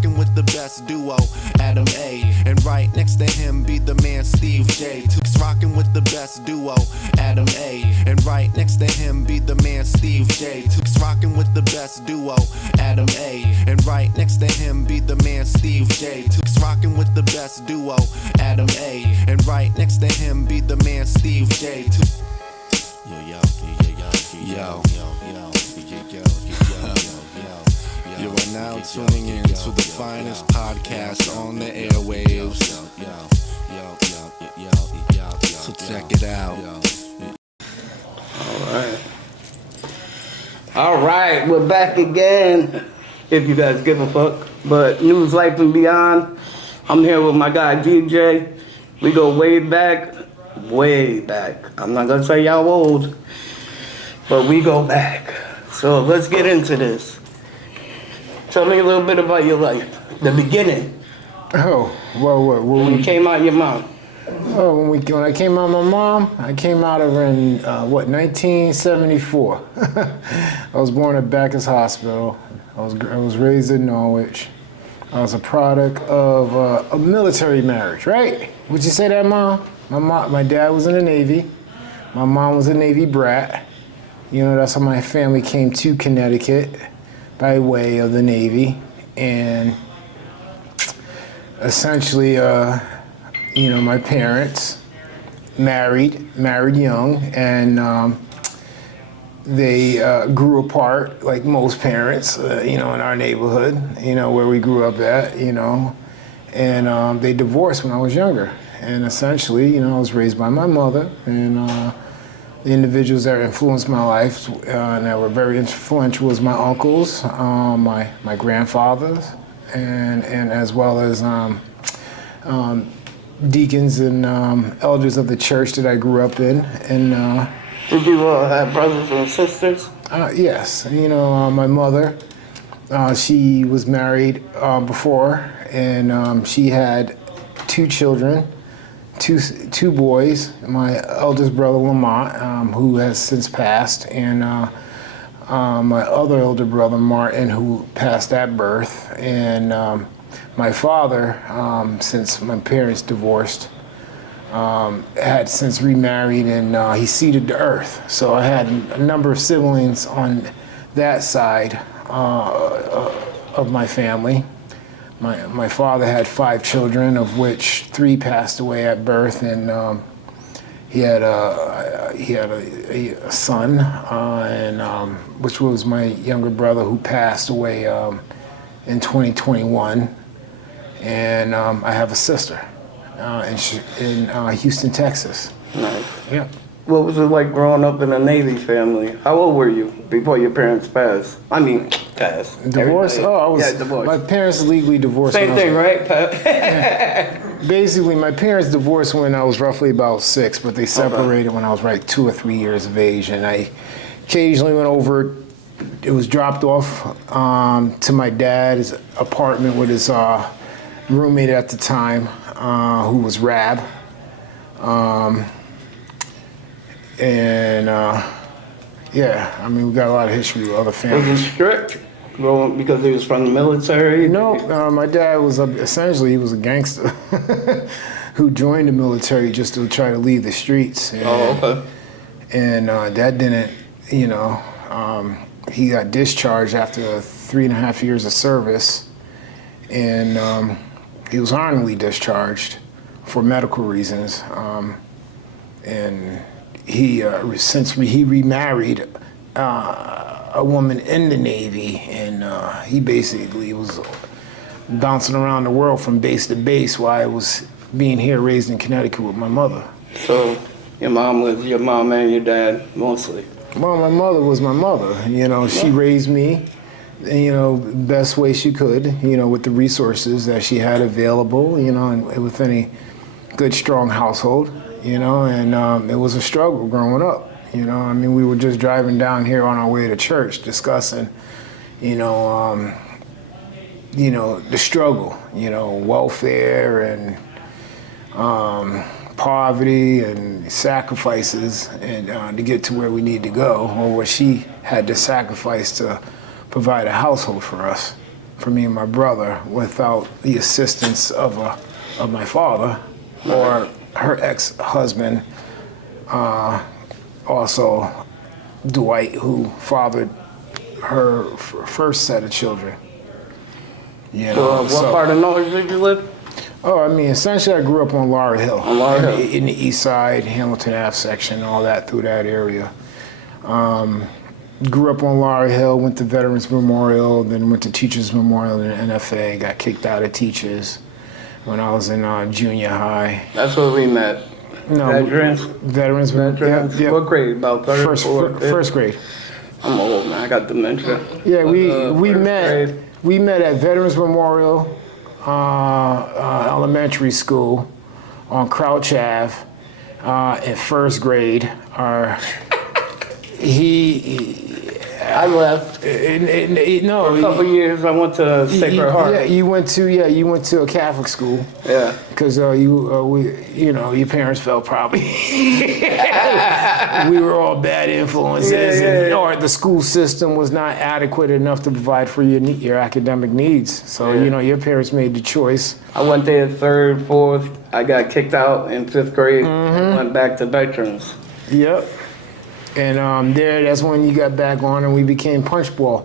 rocking with the best duo, Adam A. And right next to him be the man Steve J. Tooks rocking with the best duo, Adam A. And right next to him be the man Steve J. Tooks rocking with the best duo, Adam A. And right next to him be the man Steve J. Tooks rocking with the best duo, Adam A. And right next to him be the man Steve J. You are now tuning in to the finest podcast on the airwaves. So check it out. All right, we're back again. If you guys give a fuck. But News, Life, and Beyond. I'm here with my guy DJ. We go way back. I'm not gonna say y'all old, but we go back. So let's get into this. Tell me a little bit about your life, the beginning. Oh, well, what? When you came out of your mom. Oh, when I came out of my mom, I came out of her in 1974. I was born at Bacchus Hospital. I was raised in Norwich. I was a product of a military marriage, right? Would you say that, Mom? My dad was in the Navy. My mom was a Navy brat. You know, that's how my family came to Connecticut, by way of the Navy. And essentially, my parents married young, and they grew apart like most parents, in our neighborhood, where we grew up at, and they divorced when I was younger. And essentially, I was raised by my mother, and the individuals that influenced my life and that were very influential was my uncles, my grandfathers, and as well as deacons and elders of the church that I grew up in. And did you have brothers and sisters? Yes. My mother, she was married before, and she had two children. Two boys, my eldest brother Lamont, who has since passed, and my other elder brother Martin, who passed at birth, and my father, since my parents divorced, had since remarried, and he ceded the earth. So I had a number of siblings on that side of my family. My father had 5 children, of which 3 passed away at birth, and he had a son, which was my younger brother, who passed away in 2021, and I have a sister in Houston, Texas. Nice. Yeah. What was it like growing up in a Navy family? How old were you before your parents passed? Passed. Divorced? Everybody. Divorced. My parents legally divorced. Same thing, right? Basically, my parents divorced when I was roughly about 6, but they separated when I was 2 or 3 years of age, and I occasionally went over. It was dropped off to my dad's apartment with his roommate at the time, who was Rab. We got a lot of history with other families. Was it strict? Because he was from the military? No, my dad was essentially, he was a gangster who joined the military just to try to leave the streets. And, okay. And that didn't, he got discharged after 3.5 years of service, and he was honorably discharged for medical reasons. And he since he remarried a woman in the Navy, and he basically was bouncing around the world from base to base while I was being here raised in Connecticut with my mother. So your mom was your mom and your dad mostly? Well, my mother was my mother. She raised me, best way she could, with the resources that she had available, and with any good, strong household. And it was a struggle growing up. We were just driving down here on our way to church discussing, the struggle, welfare and poverty and sacrifices, and to get to where we need to go, or what she had to sacrifice to provide a household for us. for me and my brother without the assistance of my father or her ex-husband, also Dwight, who fathered her first set of children. You know, What part of Norwich did you live? Oh, I mean, essentially, I grew up on Laurel Hill. On Laurel Hill. In the east side, Hamilton Ave section, all that through that area. Grew up on Laurel Hill, went to Veterans Memorial, then went to Teachers Memorial and NFA, got kicked out of Teachers when I was in junior high. That's where we met. No, Veterans? Yeah. What grade? About third, First grade. I'm old, man. I got dementia. Yeah, we first met. grade. We met at Veterans Memorial Elementary School on Crouch Ave in first grade. I left. No, For a couple years, I went to Sacred Heart. Yeah, you went to a Catholic school. Yeah. Because your parents felt probably we were all bad influences, or the school system was not adequate enough to provide for your academic needs. So your parents made the choice. I went there third, fourth. I got kicked out in fifth grade and went back to Veterans. Yep. And that's when you got back on, and we became punchball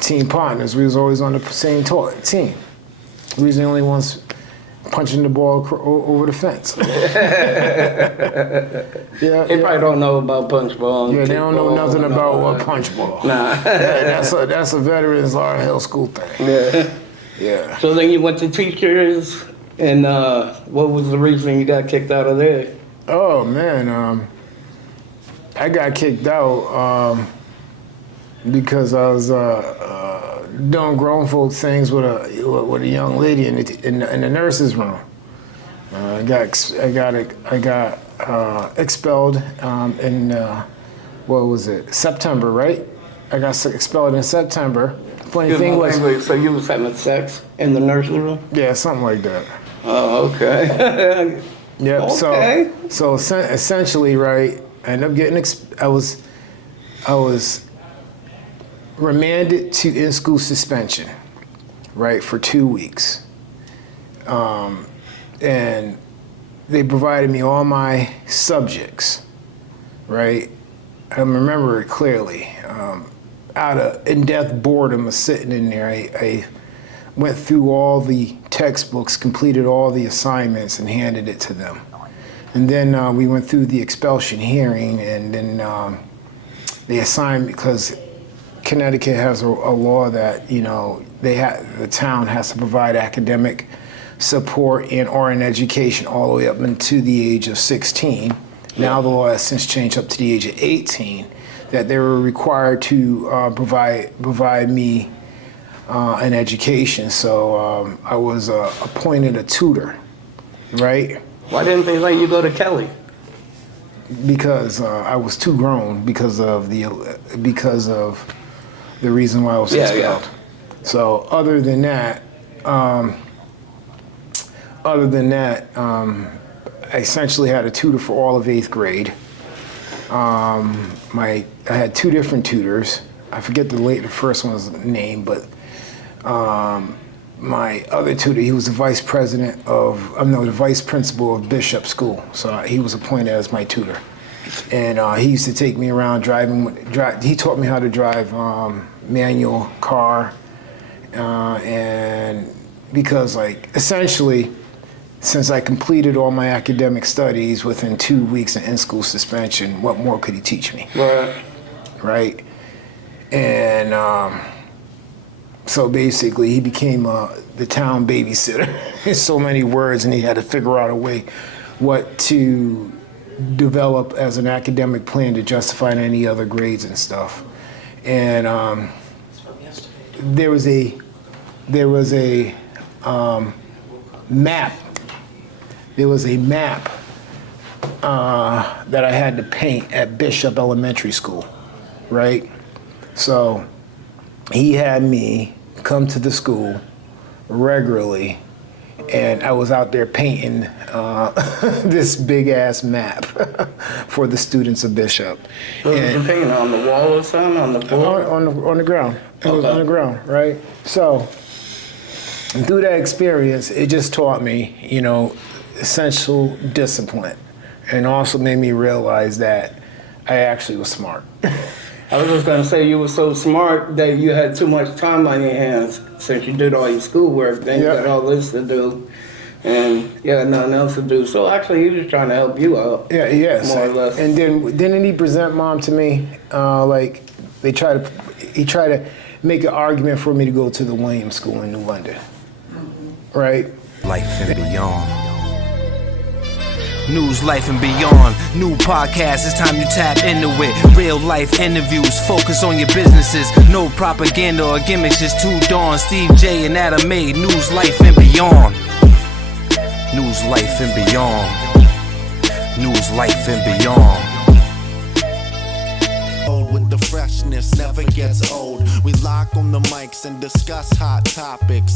team partners. We was always on the same team. We was the only ones punching the ball over the fence. They probably don't know about punchball. Yeah, they don't know nothing about what punchball. Nah. That's a Veterans Laurel Hill School thing. Yeah. Yeah. So then you went to Teachers, and what was the reason you got kicked out of there? Oh man, I got kicked out because I was doing grown folk things with a young lady in the nurse's room. I got expelled in what was it, September, right? I got expelled in September. Funny thing was, so you was having sex in the nurse's room? yeah, something like that. Oh, okay. Yep. Okay. So essentially, right, I ended up getting I was remanded to in-school suspension, right, for 2 weeks. And they provided me all my subjects, right? I remember it clearly. Out of in-depth boredom of sitting in there, I went through all the textbooks, completed all the assignments, and handed it to them. And then we went through the expulsion hearing, and then they assigned, because Connecticut has a law that the town has to provide academic support or an education all the way up into the age of 16. Now the law has since changed up to the age of 18, that they were required to provide me an education. So I was appointed a tutor, right? Why didn't they let you go to Kelly? Because I was too grown because of the reason why I was expelled. So other than that, I essentially had a tutor for all of 8th grade. I had 2 different tutors. I forget the first one's name, but my other tutor, he was the vice principal of Bishop School. So he was appointed as my tutor. And he used to take me around he taught me how to drive manual car. And because essentially, since I completed all my academic studies within 2 weeks of in-school suspension, what more could he teach me? Right? And so basically, he became the town babysitter in so many words, and he had to figure out a way what to develop as an academic plan to justify any other grades and stuff. And there was a map. There was a map that I had to paint at Bishop Elementary School, right? So he had me come to the school regularly, and I was out there painting this big ass map for the students of Bishop. So you painting on the wall or something, on the floor? On the ground. It was Okay. underground, right? So through that experience, it just taught me, you know, essential discipline, and also made me realize that I actually was smart. I was just gonna say you were so smart that you had too much time on your hands since you did all your schoolwork. Then you Yeah. got all this to do, and you had nothing else to do. So actually, he was trying to help you out. Yeah, yes. More or less. And then didn't he present mom to me? Like he tried to make an argument for me to go to the Williams School in New London, right? Life and beyond. News, life and beyond. New podcast, it's time you tap into it. Real life interviews, focus on your businesses. No propaganda or gimmicks, just two dawns. Steve J and Adam A. News, life and beyond. News, life and beyond. News, life and beyond. With the freshness never gets old. We lock on the mics and discuss hot topics.